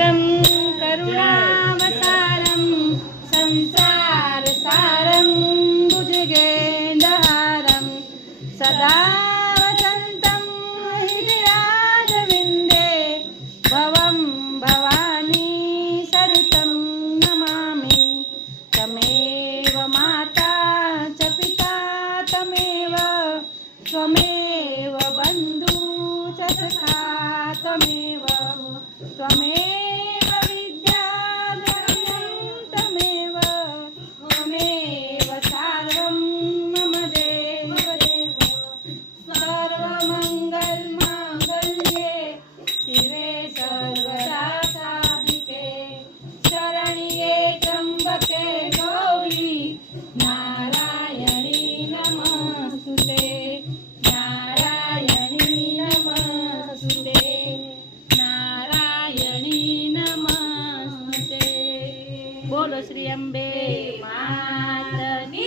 सागरं करुणावसारं संसारसारं भुजगेन्द्रहारं सदा वसन्तं हृदयारविन्दे भवं भवानी सरितं नमामि। तमेव माता च पिता तमेव त्वमेव बन्धु च सखा तमेव त्वमेव विद्या द्रविणं तमेव त्वमेव सर्वं मम देव देव। सर्वमङ्गलमाङ्गल्ये शिवे सर्वदा साधिके शरण्ये त्र्यम्बके गौरी नारायणी नमस्तुते नारायणी नमस्तुते नारायणी नमस्ते। बोलो श्री अंबे माता की